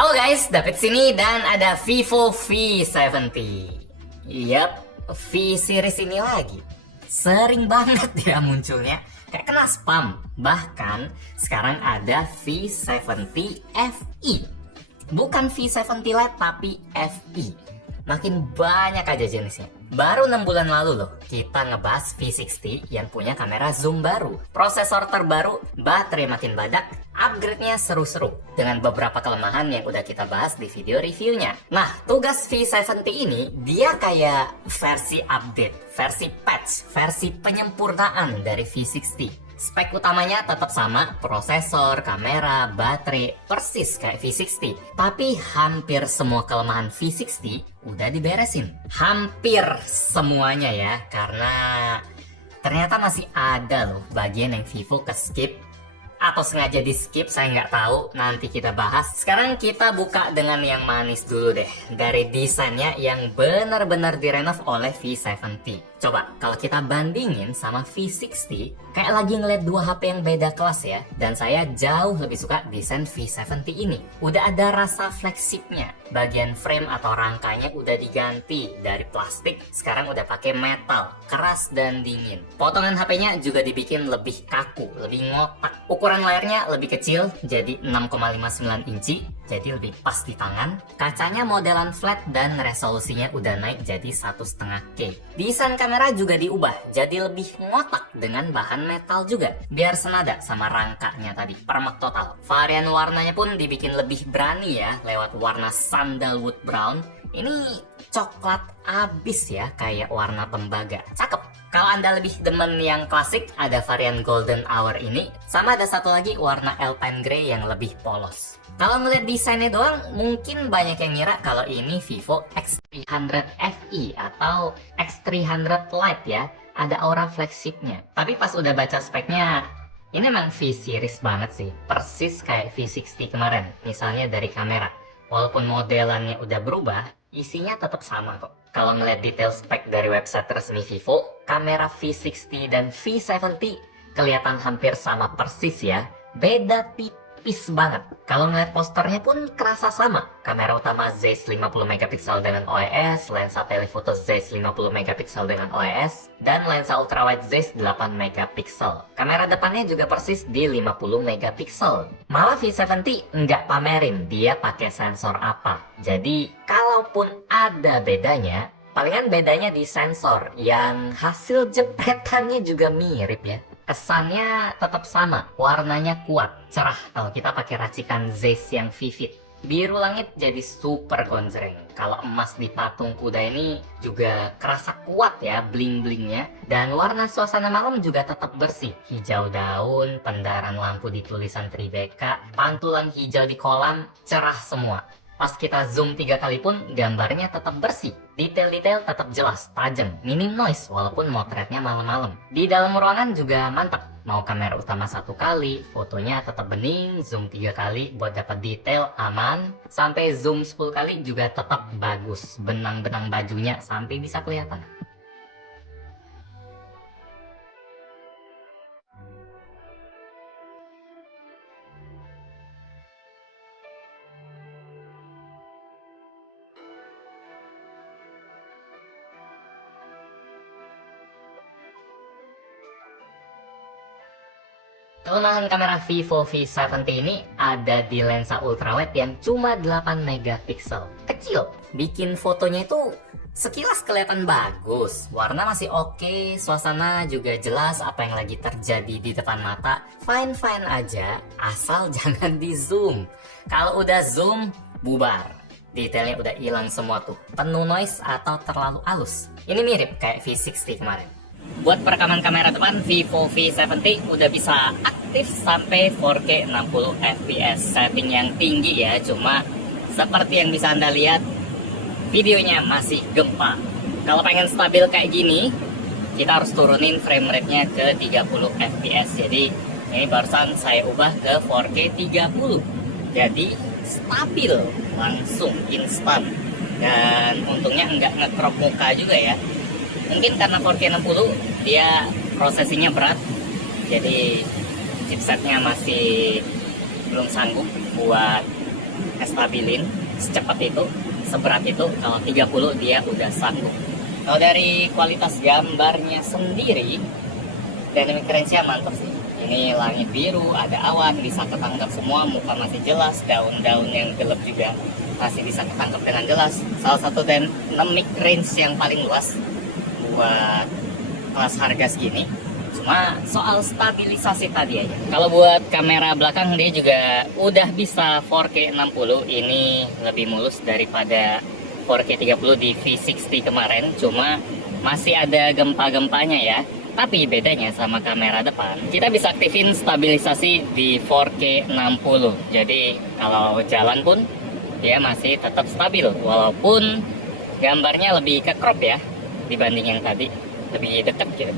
Halo guys, David sini dan ada Vivo V70. Yap, V series ini lagi. Sering banget ya munculnya, kayak kena spam. Bahkan sekarang ada V70 FE. Bukan V70 Lite tapi FE. Makin banyak aja jenisnya. Baru 6 bulan lalu loh, kita ngebahas V60 yang punya kamera zoom baru, prosesor terbaru, baterai makin badak, upgrade-nya seru-seru, dengan beberapa kelemahan yang udah kita bahas di video reviewnya. Nah, tugas V70 ini, dia kayak versi update, versi patch, versi penyempurnaan dari V60. Spek utamanya tetap sama, prosesor, kamera, baterai, persis kayak V60. Tapi hampir semua kelemahan V60 udah diberesin. Hampir semuanya ya, karena ternyata masih ada loh bagian yang Vivo ke-skip. Atau sengaja di-skip, saya nggak tahu, nanti kita bahas. Sekarang kita buka dengan yang manis dulu deh. Dari desainnya yang benar-benar direnov oleh V70. Coba, kalau kita bandingin sama V60, kayak lagi ngeliat dua HP yang beda kelas ya. Dan saya jauh lebih suka desain V70 ini. Udah ada rasa fleksibnya. Bagian frame atau rangkanya udah diganti dari plastik, sekarang udah pakai metal, keras dan dingin. Potongan HP-nya juga dibikin lebih kaku, lebih ngotak. Ukuran layarnya lebih kecil, jadi 6,59 inci, jadi lebih pas di tangan. Kacanya modelan flat dan resolusinya udah naik jadi 1,5K. Desain kamera juga diubah, jadi lebih ngotak dengan bahan metal juga. Biar senada sama rangkanya tadi, permak total. Varian warnanya pun dibikin lebih berani ya, lewat warna sandalwood brown. Ini coklat abis ya, kayak warna tembaga. Cakep. Kalau Anda lebih demen yang klasik, ada varian golden hour ini. Sama ada satu lagi warna alpine grey yang lebih polos. Kalau ngeliat desainnya doang, mungkin banyak yang ngira kalau ini Vivo X300 FE atau X300 Lite ya. Ada aura fleksibnya. Tapi pas udah baca speknya, ini memang V series banget sih. Persis kayak V60 kemarin. Misalnya dari kamera. Walaupun modelannya udah berubah, isinya tetap sama kok. Kalau ngeliat detail spek dari website resmi Vivo, kamera V60 dan V70 kelihatan hampir sama persis ya. Beda tipis banget. Kalau ngeliat posternya pun kerasa sama. Kamera utama Zeiss 50MP dengan OIS, lensa telefoto Zeiss 50MP dengan OIS, dan lensa ultrawide Zeiss 8MP. Kamera depannya juga persis di 50MP. Malah V70 nggak pamerin dia pakai sensor apa. Jadi kalaupun ada bedanya, palingan bedanya di sensor yang hasil jepretannya juga mirip ya. Kesannya tetap sama, warnanya kuat, cerah kalau kita pakai racikan Zeiss yang vivid. Biru langit jadi super gonjreng. Kalau emas di patung kuda ini juga kerasa kuat ya bling-blingnya. Dan warna suasana malam juga tetap bersih. Hijau daun, pendaran lampu di tulisan Tribeca, pantulan hijau di kolam, cerah semua. Pas kita zoom 3 kali pun gambarnya tetap bersih. Detail-detail tetap jelas, tajam, minim noise walaupun motretnya malam-malam. Di dalam ruangan juga mantap. Mau kamera utama 1 kali, fotonya tetap bening, zoom 3 kali buat dapat detail aman. Sampai zoom 10 kali juga tetap bagus. Benang-benang bajunya sampai bisa kelihatan. Kelemahan kamera Vivo V70 ini ada di lensa ultrawide yang cuma 8MP. Kecil, bikin fotonya itu sekilas kelihatan bagus. Warna masih oke, suasana juga jelas apa yang lagi terjadi di depan mata. Fine-fine aja, asal jangan di zoom. Kalau udah zoom, bubar. Detailnya udah hilang semua tuh. Penuh noise atau terlalu halus. Ini mirip kayak V60 kemarin. Buat perekaman kamera depan, Vivo V70 udah bisa aktif sampai 4K 60fps. Setting yang tinggi ya, cuma seperti yang bisa Anda lihat, videonya masih gempa. Kalau pengen stabil kayak gini, kita harus turunin frame rate-nya ke 30fps. Jadi ini barusan saya ubah ke 4K 30. Jadi stabil, langsung instan. Dan untungnya nggak nge-crop muka juga ya. Mungkin karena 4K 60 dia prosesinya berat, jadi chipsetnya masih belum sanggup buat ngestabilin secepat itu, seberat itu. Kalau 30 dia udah sanggup. Kalau dari kualitas gambarnya sendiri, dynamic range-nya mantap sih. Ini langit biru, ada awan, bisa ketangkap semua, muka masih jelas, daun-daun yang gelap juga masih bisa ketangkap dengan jelas. Salah satu dynamic range yang paling luas buat kelas harga segini. Cuma soal stabilisasi tadi aja. Kalau buat kamera belakang dia juga udah bisa 4K 60. Ini lebih mulus daripada 4K 30 di V60 kemarin. Cuma masih ada gempa-gempanya ya. Tapi bedanya sama kamera depan, kita bisa aktifin stabilisasi di 4K 60. Jadi kalau jalan pun dia masih tetap stabil, walaupun gambarnya lebih ke crop ya dibanding yang tadi, lebih dekat gitu.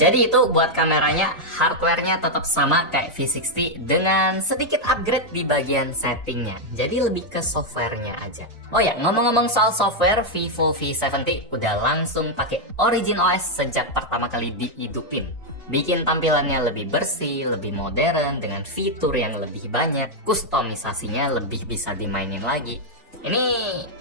Jadi itu buat kameranya, hardware-nya tetap sama kayak V60 dengan sedikit upgrade di bagian settingnya. Jadi lebih ke software-nya aja. Oh ya, ngomong-ngomong soal software, Vivo V70 udah langsung pakai Origin OS sejak pertama kali dihidupin. Bikin tampilannya lebih bersih, lebih modern, dengan fitur yang lebih banyak, kustomisasinya lebih bisa dimainin lagi. Ini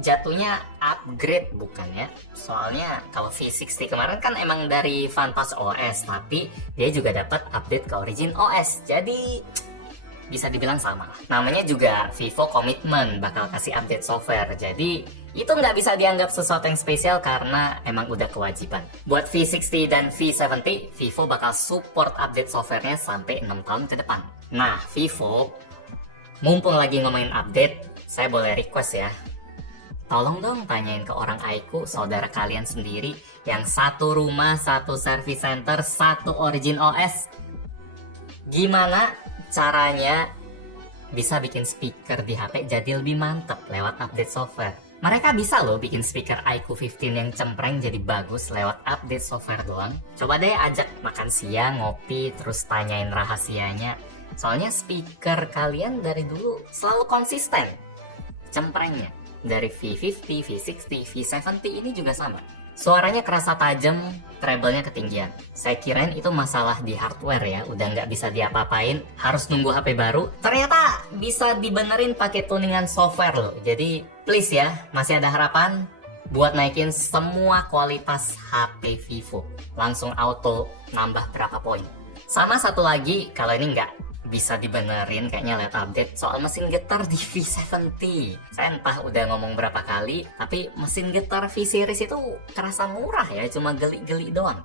jatuhnya upgrade bukan ya? Soalnya kalau V60 kemarin kan emang dari Vantage OS, tapi dia juga dapat update ke Origin OS. Jadi bisa dibilang sama. Namanya juga Vivo Komitmen bakal kasih update software. Jadi itu nggak bisa dianggap sesuatu yang spesial karena emang udah kewajiban. Buat V60 dan V70, Vivo bakal support update softwarenya sampai 6 tahun ke depan. Nah, Vivo, mumpung lagi ngomongin update, saya boleh request ya, tolong dong tanyain ke orang Aiku, saudara kalian sendiri, yang satu rumah, satu service center, satu Origin OS, gimana caranya bisa bikin speaker di HP jadi lebih mantep lewat update software. Mereka bisa loh bikin speaker Aiku 15 yang cempreng jadi bagus lewat update software doang. Coba deh ajak makan siang, ngopi, terus tanyain rahasianya. Soalnya speaker kalian dari dulu selalu konsisten cemprengnya. Dari V50, V60, V70 ini juga sama. Suaranya kerasa tajam, treble-nya ketinggian. Saya kirain itu masalah di hardware ya, udah nggak bisa diapa-apain, harus nunggu HP baru. Ternyata bisa dibenerin pakai tuningan software loh. Jadi please ya, masih ada harapan buat naikin semua kualitas HP Vivo. Langsung auto nambah berapa poin. Sama satu lagi, kalau ini nggak bisa dibenerin kayaknya lewat update soal mesin getar di V70. Saya entah udah ngomong berapa kali, tapi mesin getar V-Series itu kerasa murah ya, cuma geli-geli doang.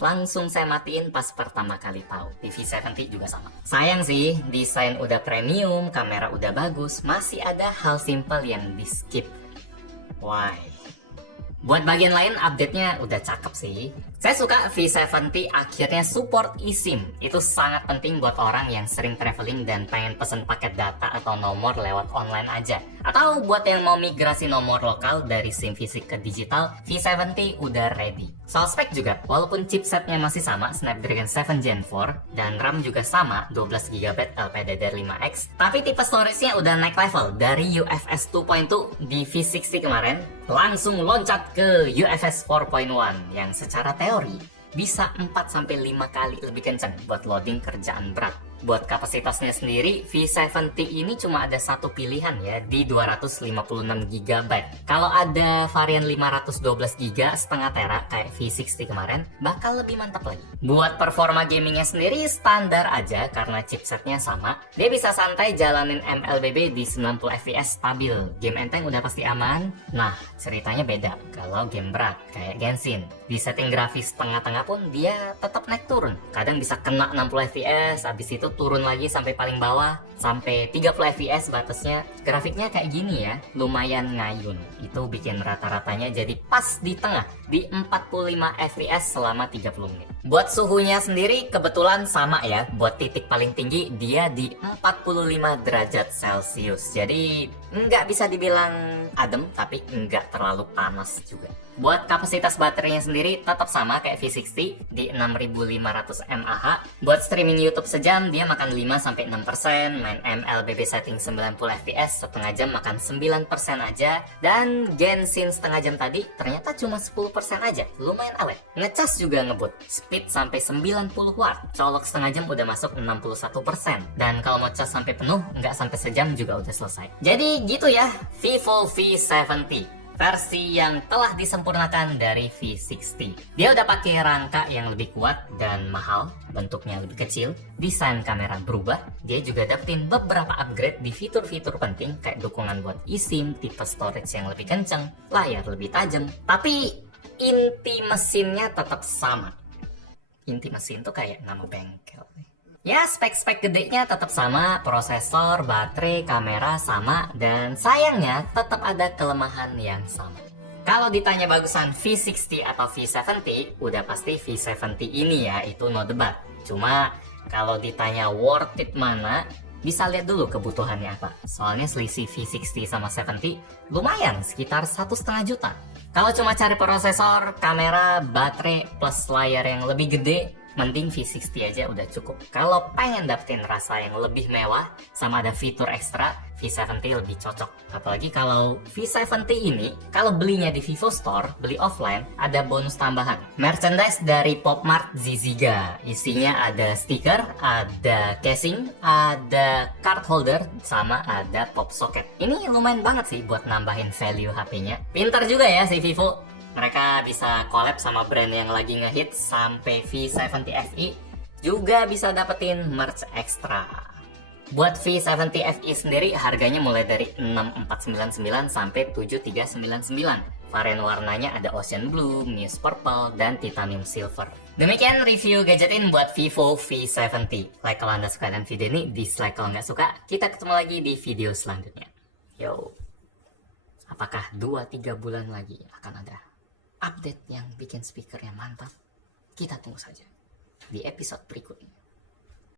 Langsung saya matiin pas pertama kali tahu. Di V70 juga sama. Sayang sih, desain udah premium, kamera udah bagus, masih ada hal simple yang di skip. Why? Buat bagian lain update-nya udah cakep sih. Saya suka V70 akhirnya support eSIM. Itu sangat penting buat orang yang sering traveling dan pengen pesen paket data atau nomor lewat online aja. Atau buat yang mau migrasi nomor lokal dari SIM fisik ke digital, V70 udah ready. Soal spek juga, walaupun chipsetnya masih sama, Snapdragon 7 Gen 4, dan RAM juga sama, 12GB LPDDR5X, tapi tipe storage-nya udah naik level dari UFS 2.2 di V60 kemarin, langsung loncat ke UFS 4.1 yang secara teori bisa 4-5 kali lebih kencang buat loading kerjaan berat. Buat kapasitasnya sendiri, V70 ini cuma ada satu pilihan ya, di 256 GB. Kalau ada varian 512 GB setengah tera kayak V60 kemarin, bakal lebih mantap lagi. Buat performa gamingnya sendiri standar aja karena chipsetnya sama. Dia bisa santai jalanin MLBB di 90 fps stabil. Game enteng udah pasti aman. Nah, ceritanya beda kalau game berat kayak Genshin. Di setting grafis tengah-tengah pun dia tetap naik turun. Kadang bisa kena 60 fps, habis itu turun lagi sampai paling bawah, sampai 30 fps batasnya. Grafiknya kayak gini ya, lumayan ngayun. Itu bikin rata-ratanya jadi pas di tengah, di 45 fps selama 30 menit. Buat suhunya sendiri kebetulan sama ya. Buat titik paling tinggi dia di 45 derajat Celcius. Jadi nggak bisa dibilang adem, tapi nggak terlalu panas juga. Buat kapasitas baterainya sendiri tetap sama kayak V60 di 6500 mAh. Buat streaming YouTube sejam dia makan 5-6%, main MLBB setting 90 fps setengah jam makan 9% aja, dan Genshin setengah jam tadi ternyata cuma 10% aja, lumayan awet. Ngecas juga ngebut, speed sampai 90 watt, colok setengah jam udah masuk 61%, dan kalau mau cas sampai penuh nggak sampai sejam juga udah selesai. Jadi gitu ya, Vivo V70. Versi yang telah disempurnakan dari V60. Dia udah pakai rangka yang lebih kuat dan mahal, bentuknya lebih kecil, desain kamera berubah, dia juga dapetin beberapa upgrade di fitur-fitur penting kayak dukungan buat eSIM, tipe storage yang lebih kenceng, layar lebih tajam, tapi inti mesinnya tetap sama. Inti mesin tuh kayak nama bengkel. Ya, spek-spek gedenya tetap sama, prosesor, baterai, kamera sama, dan sayangnya tetap ada kelemahan yang sama. Kalau ditanya bagusan V60 atau V70, udah pasti V70 ini ya, itu no debat. Cuma kalau ditanya worth it mana, bisa lihat dulu kebutuhannya apa. Soalnya selisih V60 sama 70 lumayan, sekitar 1,5 juta. Kalau cuma cari prosesor, kamera, baterai, plus layar yang lebih gede, mending V60 aja udah cukup. Kalau pengen dapetin rasa yang lebih mewah sama ada fitur ekstra, V70 lebih cocok. Apalagi kalau V70 ini, kalau belinya di Vivo Store, beli offline, ada bonus tambahan. Merchandise dari Popmart Ziziga. Isinya ada stiker, ada casing, ada card holder, sama ada pop socket. Ini lumayan banget sih buat nambahin value HP-nya. Pintar juga ya si Vivo. Mereka bisa collab sama brand yang lagi ngehit sampai V70 FE juga bisa dapetin merch ekstra. Buat V70 FE sendiri harganya mulai dari 6499 sampai 7399. Varian warnanya ada Ocean Blue, Mist Purple, dan Titanium Silver. Demikian review gadgetin buat Vivo V70. Like kalau Anda suka dengan video ini, dislike kalau nggak suka. Kita ketemu lagi di video selanjutnya. Yo, apakah 2-3 bulan lagi akan ada update yang bikin speakernya mantap? Kita tunggu saja di episode berikutnya.